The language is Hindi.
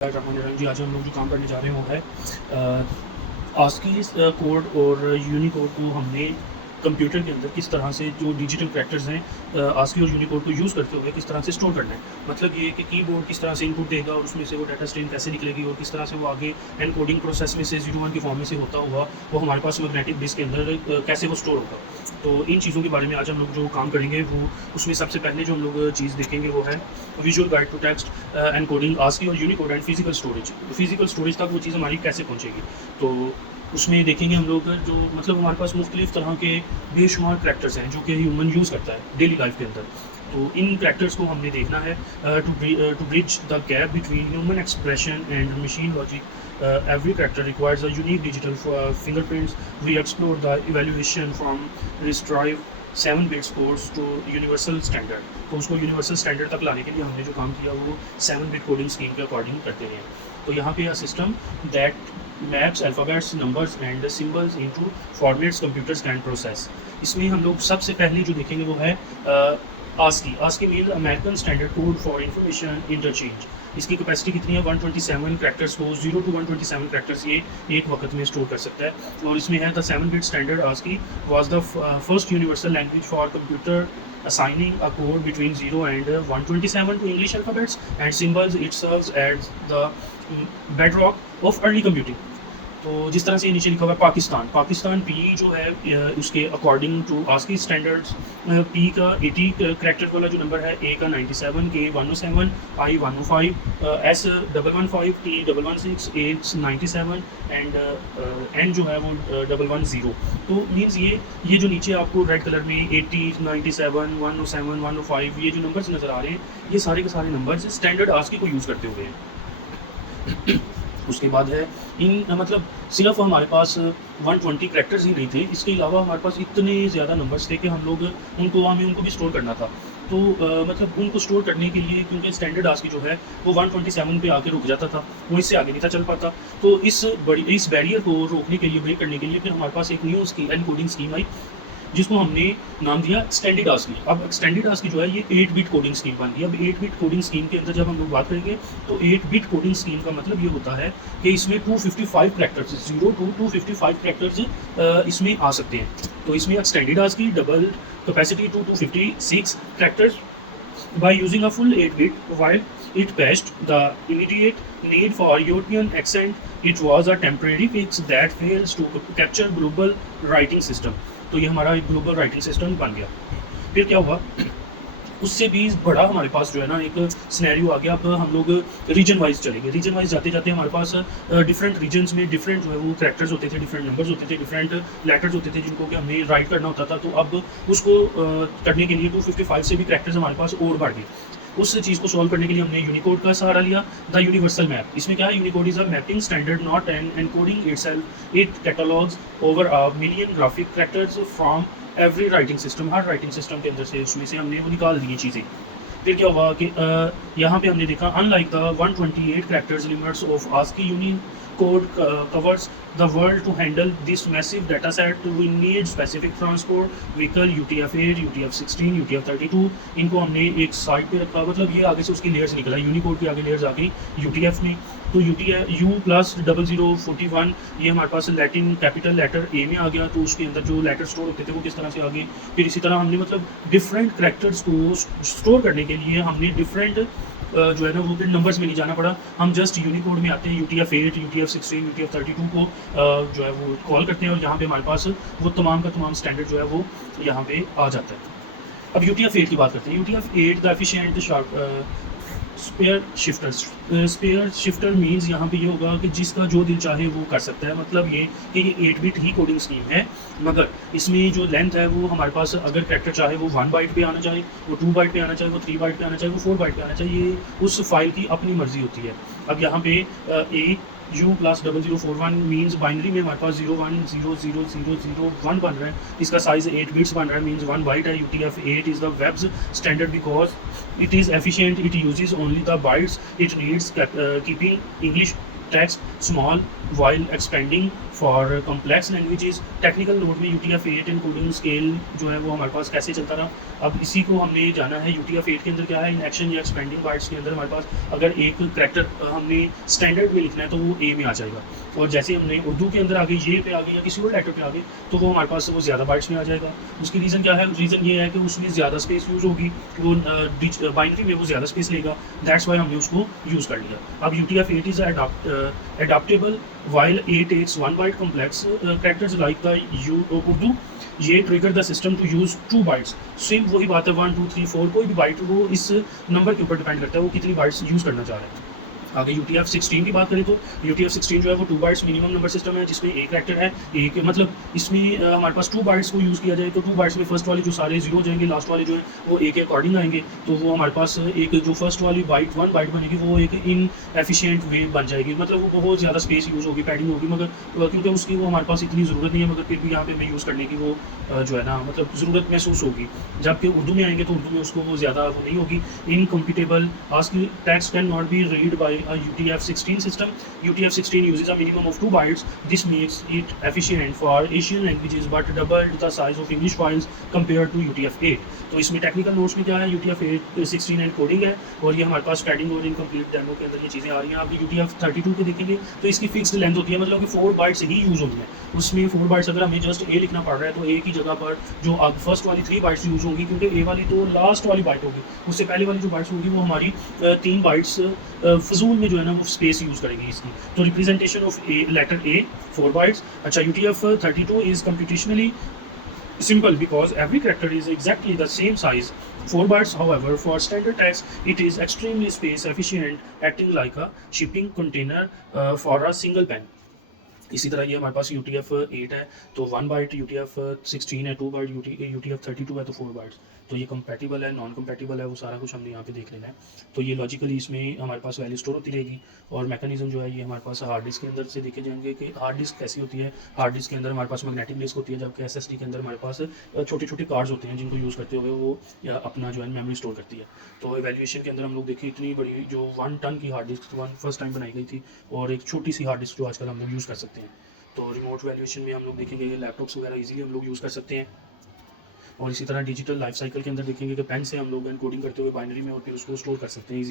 जी, आज हम लोग जो काम करने जा रहे हैं वो है आस्की कोड और यूनिकोड को हमने कंप्यूटर के अंदर किस तरह से जो डिजिटल कैरेक्टर्स हैं आस्की और यूनिकोड को यूज़ करते हुए किस तरह से स्टोर करना है। मतलब ये कि कीबोर्ड किस तरह से इनपुट देगा और उसमें से वो डाटा स्ट्रीम कैसे निकलेगी और किस तरह से वो आगे एनकोडिंग प्रोसेस में से 01 की फॉर्म में से होता हुआ वो हमारे पास मैग्नेटिक डिस्क के अंदर कैसे वो स्टोर होगा। तो इन चीज़ों के बारे में आज हम लोग जो काम करेंगे वो उसमें सबसे पहले जो हम लोग चीज़ देखेंगे वो है visual guide to text encoding ASCII और Unicode and physical storage. Physical storage तक वो चीज़ हमारी कैसे पहुँचेगी। तो उसमें देखेंगे हम लोग जो मतलब हमारे पास मुख्तलिफ़ तरह के बेशुमार करैक्टर्स हैं जो कि ह्यूमन यूज़ करता है डेली लाइफ के अंदर। तो इन करैक्टर्स को हमने देखना है to bridge the gap between human expression and machine logic. Every character requires a unique digital fingerprints. We explore the evaluation from restrictive 7 bits course to universal standard. तो उसको यूनिवर्सल स्टैंडर्ड तक लाने के लिए हमने जो काम किया वो 7 बिट कोडिंग स्कीम के अकॉर्डिंग करते हैं। तो यहाँ पे a system that maps alphabets numbers and symbols into formats computers can process. इसमें हम लोग सबसे पहले जो देखेंगे वो है ASCII. ASCII means American standard code for information interchange. इसकी कैपेसिटी कितनी है 127 करैक्टर्स को 0 to 127 करैक्टर्स ये एक वक्त में स्टोर कर सकता है। और इसमें है the 7 bit standard ASCII was the first universal language for computer assigning a code between 0 and 127 to English alphabets and symbols. It serves as the bedrock of early computing. तो जिस तरह से ये नीचे लिखा हुआ है पाकिस्तान पी जो है उसके according to ASCII standards P का 80 करैक्टर वाला जो नंबर है, ए का 97, के 107, I 105, S 115, T 116, H 97 and N जो है वो 110। तो मीन्स ये जो नीचे आपको रेड कलर में 80, 97, 107, 105 ये जो नंबर्स नज़र आ रहे हैं ये सारे के सारे नंबर्स स्टैंडर्ड आस्की को यूज़ करते हुए हैं। उसके बाद है इन मतलब सिर्फ हमारे पास 120 करैक्टर्स ही नहीं थे, इसके अलावा हमारे पास इतने ज़्यादा नंबर्स थे कि हमें उनको भी स्टोर करना था। तो मतलब उनको स्टोर करने के लिए क्योंकि स्टैंडर्ड आस्की जो है वो 127 पे आके रुक जाता था, वो इससे आगे नहीं था चल पाता। तो इस बैरियर को रोकने के लिए, ब्रेक करने के लिए फिर हमारे पास एक न्यू एनकोडिंग स्कीम आई जिसको हमने नाम दिया एक्सटेंडेड आस्की। अब एक्सटेंडेड आस्की जो है ये 8 बिट कोडिंग स्कीम बन गई। अब 8 बिट कोडिंग स्कीम के अंदर जब हम लोग बात करेंगे तो 8 बिट कोडिंग स्कीम का मतलब ये होता है कि इसमें 255 करैक्टर्स 0 to 255 करैक्टर्स इसमें आ सकते हैं। तो इसमें extended ASCII double capacity to 256 characters by using a full 8 bit while it patched the immediate need for European accent. It was a temporary fix that fails to capture global writing system. तो ये हमारा एक ग्लोबल राइटिंग सिस्टम बन गया। फिर क्या हुआ, उससे भी बड़ा हमारे पास जो है ना एक सिनेरियो आ गया। अब हम लोग रीजन वाइज चलेंगे। रीजन वाइज जाते जाते हमारे पास डिफरेंट रीजन्स में डिफरेंट जो है वो करैक्टर्स होते थे, डिफरेंट नंबर्स होते थे, डिफरेंट लेटर्स होते थे जिनको कि हमें राइट करना होता था। तो अब उसको करने के लिए 255 से भी करैक्टर्स हमारे पास और बढ़ गए। उस चीज़ को सॉल्व करने के लिए हमने यूनिकोड का सहारा लिया, द यूनिवर्सल मैप। इसमें क्या है, Unicode is a mapping standard not an encoding itself. It catalogues over a million graphic characters from every writing system. Her writing system के अंदर से उसमें से हमने वो निकाल दी चीज़ें। फिर क्या हुआ कि यहाँ पे हमने देखा unlike the 128 characters limits of ASCII Unicode covers the world to handle this massive data set. We need specific transport vehicle UTF-8, UTF-16, UTF-32। इनको हमने एक साइड पे रखा, मतलब ये आगे से उसकी लेयर्स निकला, यूनिकोड की आगे लेयर्स आ गई UTF में। तो U+0041 ये हमारे पास लैटिन कैपिटल लेटर ए में आ गया, तो उसके अंदर जो लेटर स्टोर होते थे वो किस तरह से आ गए। फिर इसी तरह हमने मतलब डिफरेंट करैक्टर्स को स्टोर करने के लिए हमने डिफरेंट जो है ना वो फिर नंबर्स में नहीं जाना पड़ा। हम जस्ट यूनिकोड में आते हैं, UTF-8, UTF-16, UTF-32 को जो है वो कॉल करते हैं और यहाँ पे हमारे पास वो तमाम का तमाम स्टैंडर्ड जो है वो यहाँ पे आ जाता है। अब UTF-8 की बात करते हैं। UTF-8 the efficient spare shifter means यहाँ पे ये होगा कि जिसका जो दिल चाहे वो कर सकता है। मतलब ये कि ये 8 बिट ही कोडिंग स्कीम है, मगर इसमें जो लेंथ है वो हमारे पास अगर करैक्टर चाहे वो 1 बाइट पे आना चाहे, वो 2 बाइट पे आना चाहे, वो 3 बाइट पे आना चाहे, वो 4 बाइट पे आना चाहिए, ये उस फाइल की अपनी मर्जी होती है। अब यहाँ पे U+0041 मीन्स बाइनरी में हमारे पास 01000001 बन रहा है। इसका साइज़ 8 बिट्स बन रहा है, मीन्स 1 बाइट है। UTF-8 is the web's standard because it is efficient, it uses only the bytes it needs keeping English text small while expanding for complex languages. Technical note में UTF-8 एनकोडिंग स्केल जो है वो हमारे पास कैसे चलता रहा, अब इसी को हमने जाना है। UTF-8 के अंदर क्या है, इन एक्शन या एक्सपेंडिंग बाइट्स के अंदर हमारे पास अगर एक करैक्टर हमने स्टैंडर्ड में लिखना है तो वो ए में आ जाएगा, और जैसे हमने उर्दू के अंदर आगे ये पे आ गए या किसी और लेटर पे आ गए तो वो हमारे पास वो ज़्यादा बाइट्स में आ जाएगा। उसकी रीज़न क्या है, रीज़न ये है कि उसमें ज़्यादा स्पेस यूज़ होगी, वो बाइनरी में वो ज़्यादा स्पेस लेगा, दैट्स वाई हमने उसको यूज़ कर लिया। अब UTF-8 is adaptable while A takes 1 byte complex characters like the Urdu, ये trigger the system to use 2 bytes. Same वही बात है, 1 2 3 4 कोई भी बाइट वो इस नंबर के ऊपर डिपेंड करता है वो कितनी बाइट्स यूज़ करना चाह रहे हैं। आगे UTF-16 की बात करें तो UTF-16 जो है वो 2 बाइट्स मिनिमम नंबर सिस्टम है, जिसमें एक कैरेक्टर है एक, मतलब इसमें हमारे पास 2 बाइट्स को यूज़ किया जाए तो 2 बाइट्स में फर्स्ट वाले जो सारे 0 हो जाएंगे, लास्ट वाले जो है वो ए के अकॉर्डिंग आएंगे, तो वो हमारे पास एक जो फर्स्ट वाली बाइट 1 बाइट बनेगी वो एक इन एफिशिएंट वे बन जाएगी, मतलब वो बहुत ज़्यादा स्पेस यूज़ होगी, पैडिंग होगी, मगर क्योंकि उसकी वो हमारे पास इतनी ज़रूरत नहीं है, मगर फिर भी यहाँ पे हमें यूज़ करने की वो जो है ना मतलब ज़रूरत महसूस होगी। जबकि उर्दू में आएंगे तो उर्दू में उसको वो ज़्यादा वो नहीं होगी। Incompatible ASCII text can not be read by UTF-16 system. UTF-16 uses a minimum of 2 bytes. This makes it efficient for Asian languages but doubled the size of English files compared to UTF-8. तो इसमें टेक्निकल नोट्स में क्या है, UTF-16 एनकोडिंग है और ये हमारे पास पैडिंग और इनकम्प्लीट डेमो के अंदर ये चीज़ें आ रही हैं। आप UTF-32 के देखेंगे तो इसकी फिक्स्ड लेंथ होती है, मतलब कि 4 बाइट्स ही यूज़ होती हैं। उसमें 4 बाइट्स अगर हमें जस्ट ए लिखना पड़ रहा है तो ए की जगह पर जो अब फर्स्ट वाली 3 बाइट्स यूज़ होंगी, क्योंकि ए वाली तो लास्ट वाली बाइट होगी, उससे पहले वाली जो बाइट्स होगी वो हमारी 3 बाइट्स फजूल में जो है ना वो स्पेस यूज़ करेंगी इसकी। तो representation of a letter A 4 bytes. अच्छा, UTF-32 is computationally simple because every character is exactly the same size, 4 bytes. However, for standard text it is extremely space efficient, acting like a shipping container for a single pen. इसी तरह ये हमारे पास UTF-8 है तो 1 बाइट, UTF-16 है 2 बाइट, UTF-32 है तो 4 बाइट्स। तो ये कंपैटिबल है, नॉन कंपैटिबल है, वो सारा कुछ हमने यहाँ पे देख लेना है। तो ये लॉजिकली इसमें हमारे पास वैल्यू स्टोर होती रहेगी, और मैकेनिज्म जो है ये हमारे पास हार्ड डिस्क के अंदर से देखे जाएंगे कि हार्ड डिस्क कैसी होती है। हार्ड डिस्क के अंदर हमारे पास मैग्नेटिक डिस्क होती है, जबकि SSD के अंदर हमारे पास छोटे छोटे कार्ड्स होते हैं जिनको यूज़ करते हुए वो अपना जो है मेमोरी स्टोर करती है। तो एवेल्यूएशन के अंदर हम लोग देखें इतनी बड़ी जो 1 टन की हार्ड डिस्क फर्स्ट टाइम बनाई गई थी, और एक छोटी सी हार्ड डिस्क जो आजकल हम लोग यूज़ कर सकते हैं। तो रिमोट वैल्यूएशन में हम लोग देखेंगे लैपटॉप्स वगैरह इजीली हम लोग यूज़ कर सकते हैं, और इसी तरह डिजिटल लाइफ साइकिल के अंदर देखेंगे कि पेन से हम लोग एनकोडिंग करते हुए बाइनरी में और फिर उसको स्टोर कर सकते हैं इजी।